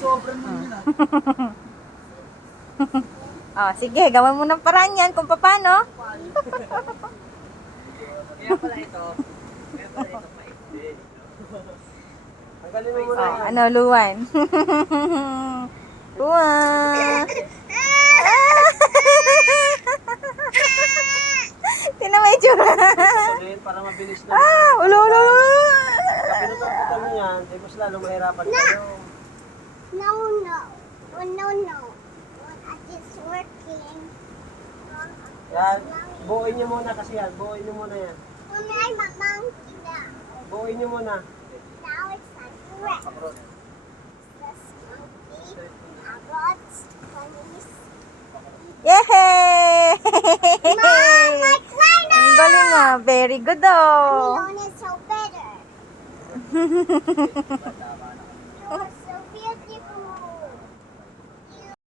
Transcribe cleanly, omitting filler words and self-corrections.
Sobrang mo yun ah. Oh, sige, gawin mo ng paraan yan kung paano. Kaya pala ito maikli. Tanggalin mo muna Oh, yan. ano, Luwan? Luwan! Tingnan mo yung itsura. Sabihin para mabilis na. Ulo, ulo, ulo. Kapag pinutol mo yan, di mas lalo mahirapan kayo. No, no. Oh, no, no. It's working. Yan, buuin niyo muna kasi yan. Buuin niyo muna yan. Mommy, I'm a monkey now. Buuin niyo muna. Now it's time to rest. This monkey, rods, bunnies. Yay! Mom, my climber! Ang galing ah. Very good oh. Leon is so better.